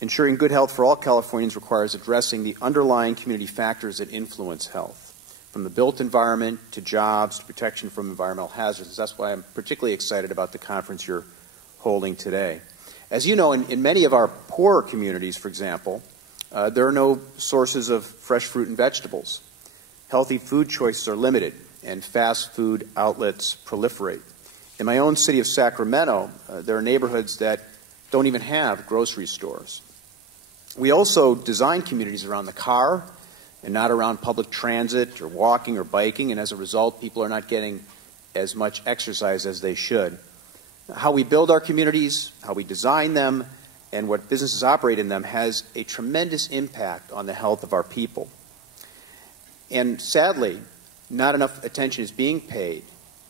Ensuring good health for all Californians requires addressing the underlying community factors that influence health, from the built environment to jobs to protection from environmental hazards. That's why I'm particularly excited about the conference you're holding today. As you know, in many of our poorer communities, for example, there are no sources of fresh fruit and vegetables. Healthy food choices are limited, and fast food outlets proliferate. In my own city of Sacramento, there are neighborhoods that don't even have grocery stores. We also design communities around the car and not around public transit or walking or biking, and as a result, people are not getting as much exercise as they should. How we build our communities, how we design them, and what businesses operate in them has a tremendous impact on the health of our people. And sadly, not enough attention is being paid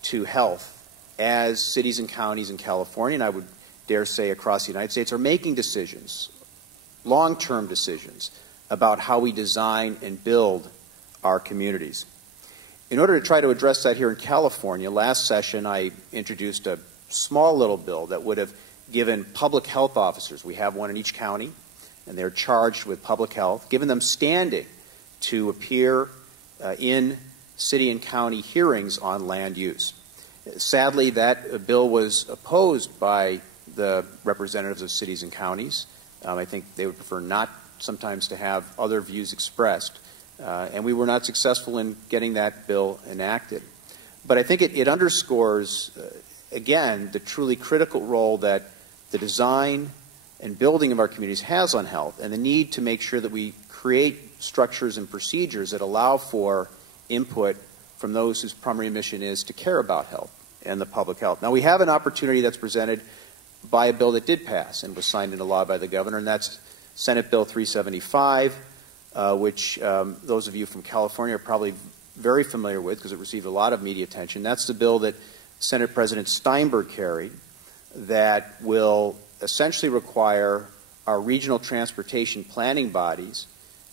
to health as cities and counties in California, and I would dare say across the United States, are making decisions, long-term decisions, about how we design and build our communities. In order to try to address that here in California, last session I introduced a small little bill that would have given public health officers, we have one in each county, and they're charged with public health, given them standing to appear in city and county hearings on land use. Sadly, that bill was opposed by the representatives of cities and counties. I think they would prefer not sometimes to have other views expressed, and we were not successful in getting that bill enacted. But I think it underscores, again, the truly critical role that the design and building of our communities has on health, and the need to make sure that we create structures and procedures that allow for input from those whose primary mission is to care about health and the public health. Now, we have an opportunity that's presented by a bill that did pass and was signed into law by the governor, and that's Senate Bill 375, which those of you from California are probably very familiar with because it received a lot of media attention. That's the bill that Senate President Steinberg carried that will essentially require our regional transportation planning bodies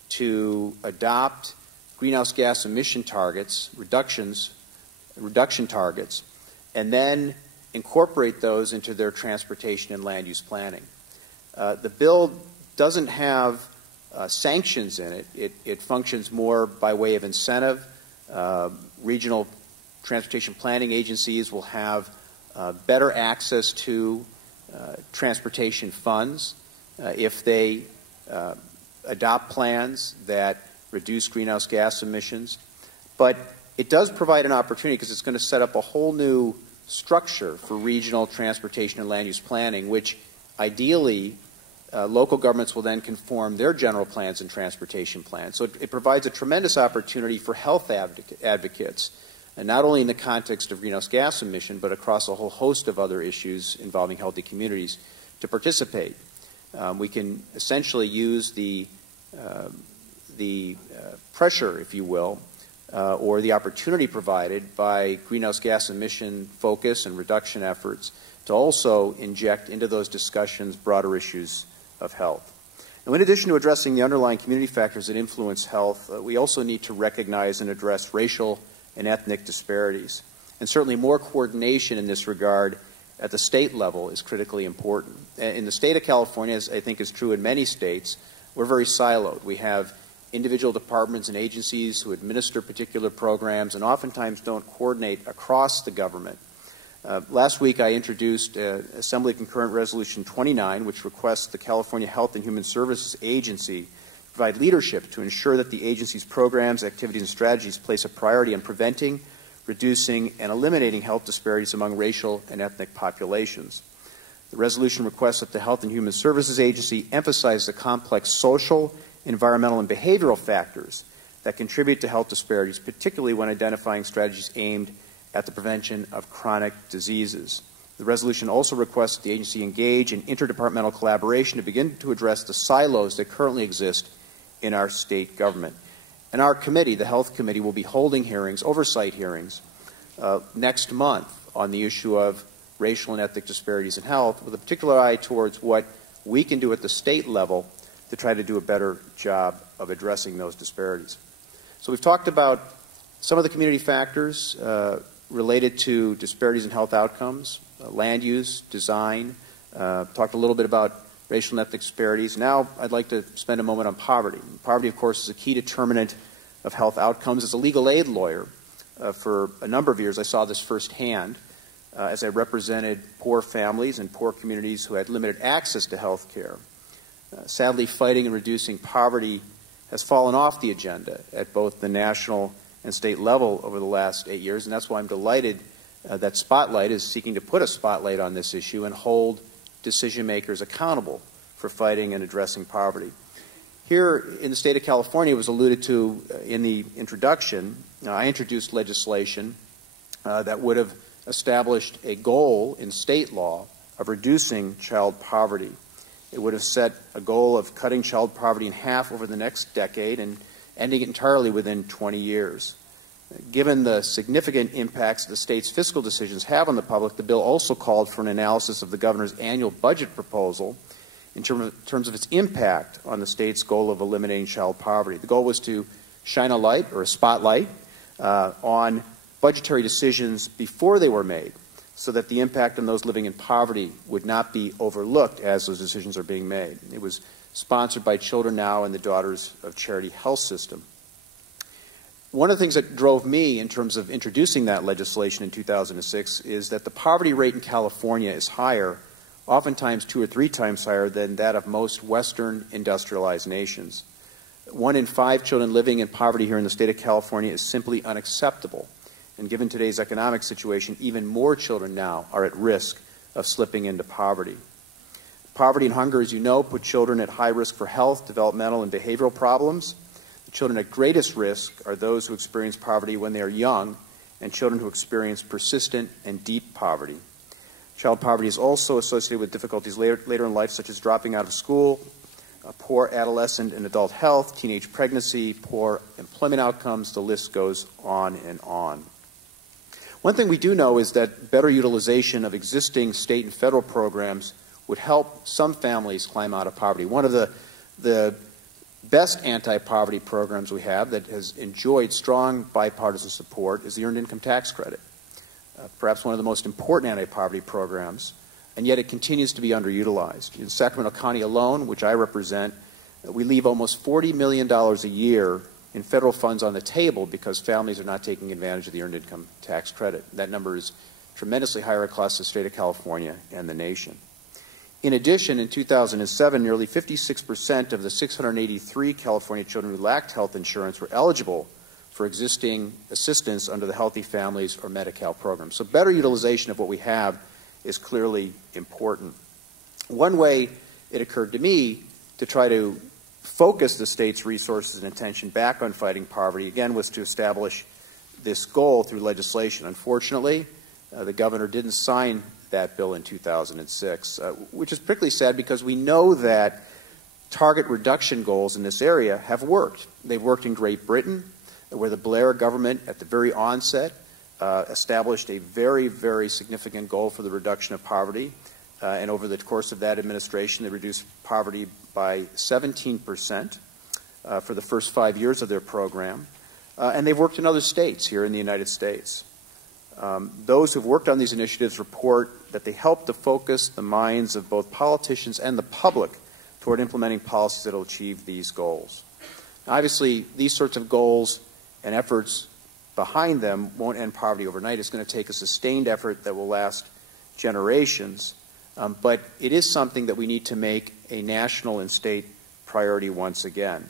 to adopt greenhouse gas emission targets, reduction targets, and then incorporate those into their transportation and land use planning. The bill doesn't have sanctions in it. It functions more by way of incentive. Regional transportation planning agencies will have better access to transportation funds if they adopt plans that reduce greenhouse gas emissions. But it does provide an opportunity because it's going to set up a whole new structure for regional transportation and land use planning, which ideally local governments will then conform their general plans and transportation plans. So it provides a tremendous opportunity for health advocates, and not only in the context of greenhouse gas emission, but across a whole host of other issues involving healthy communities to participate. We can essentially use the pressure, if you will, or the opportunity provided by greenhouse gas emission focus and reduction efforts to also inject into those discussions broader issues of health. Now, in addition to addressing the underlying community factors that influence health, we also need to recognize and address racial and ethnic disparities. And certainly more coordination in this regard at the state level is critically important. In the state of California, as I think is true in many states, we're very siloed. We have individual departments and agencies who administer particular programs and oftentimes don't coordinate across the government. Last week I introduced Assembly Concurrent Resolution 29, which requests the California Health and Human Services Agency provide leadership to ensure that the agency's programs, activities, and strategies place a priority on preventing, reducing, and eliminating health disparities among racial and ethnic populations. The resolution requests that the Health and Human Services Agency emphasize the complex social, environmental, and behavioral factors that contribute to health disparities, particularly when identifying strategies aimed at the prevention of chronic diseases. The resolution also requests that the agency engage in interdepartmental collaboration to begin to address the silos that currently exist in our state government. And our committee, the Health Committee, will be holding hearings, oversight hearings, next month on the issue of racial and ethnic disparities in health, with a particular eye towards what we can do at the state level to try to do a better job of addressing those disparities. So we've talked about some of the community factors related to disparities in health outcomes, land use, design, talked a little bit about racial and ethnic disparities. Now I'd like to spend a moment on poverty. Poverty, of course, is a key determinant of health outcomes. As a legal aid lawyer, for a number of years I saw this firsthand as I represented poor families and poor communities who had limited access to health care. Sadly, fighting and reducing poverty has fallen off the agenda at both the national and state level over the last 8 years, and that's why I'm delighted that Spotlight is seeking to put a spotlight on this issue and hold decision makers accountable for fighting and addressing poverty. Here in the state of California, it was alluded to in the introduction, I introduced legislation that would have established a goal in state law of reducing child poverty. It would have set a goal of cutting child poverty in half over the next decade and ending it entirely within 20 years. Given the significant impacts the state's fiscal decisions have on the public, the bill also called for an analysis of the governor's annual budget proposal in terms of its impact on the state's goal of eliminating child poverty. The goal was to shine a light or a spotlight on budgetary decisions before they were made, so that the impact on those living in poverty would not be overlooked as those decisions are being made. It was sponsored by Children Now and the Daughters of Charity Health System. One of the things that drove me in terms of introducing that legislation in 2006 is that the poverty rate in California is higher, oftentimes 2 or 3 times higher than that of most Western industrialized nations. 1 in 5 children living in poverty here in the state of California is simply unacceptable. And given today's economic situation, even more children now are at risk of slipping into poverty. Poverty and hunger, as you know, put children at high risk for health, developmental, and behavioral problems. The children at greatest risk are those who experience poverty when they are young, and children who experience persistent and deep poverty. Child poverty is also associated with difficulties later in life, such as dropping out of school, poor adolescent and adult health, teenage pregnancy, poor employment outcomes. The list goes on and on. One thing we do know is that better utilization of existing state and federal programs would help some families climb out of poverty. One of the best anti-poverty programs we have that has enjoyed strong bipartisan support is the Earned Income Tax Credit. Perhaps one of the most important anti-poverty programs, and yet it continues to be underutilized. In Sacramento County alone, which I represent, we leave almost $40 million a year in federal funds on the table because families are not taking advantage of the Earned Income Tax Credit. That number is tremendously higher across the state of California and the nation. In addition, in 2007, nearly 56% of the 683 California children who lacked health insurance were eligible for existing assistance under the Healthy Families or Medi-Cal program. So better utilization of what we have is clearly important. One way it occurred to me to try to focus the state's resources and attention back on fighting poverty, again, was to establish this goal through legislation. Unfortunately, the governor didn't sign that bill in 2006, which is particularly sad because we know that target reduction goals in this area have worked. They've worked in Great Britain, where the Blair government at the very onset established a very, very significant goal for the reduction of poverty. And over the course of that administration, they reduced poverty by 17% for the first 5 years of their program. And they've worked in other states here in the United States. Those who've worked on these initiatives report that they help to focus the minds of both politicians and the public toward implementing policies that will achieve these goals. Now, obviously, these sorts of goals and efforts behind them won't end poverty overnight. It's going to take a sustained effort that will last generations, but it is something that we need to make a national and state priority once again.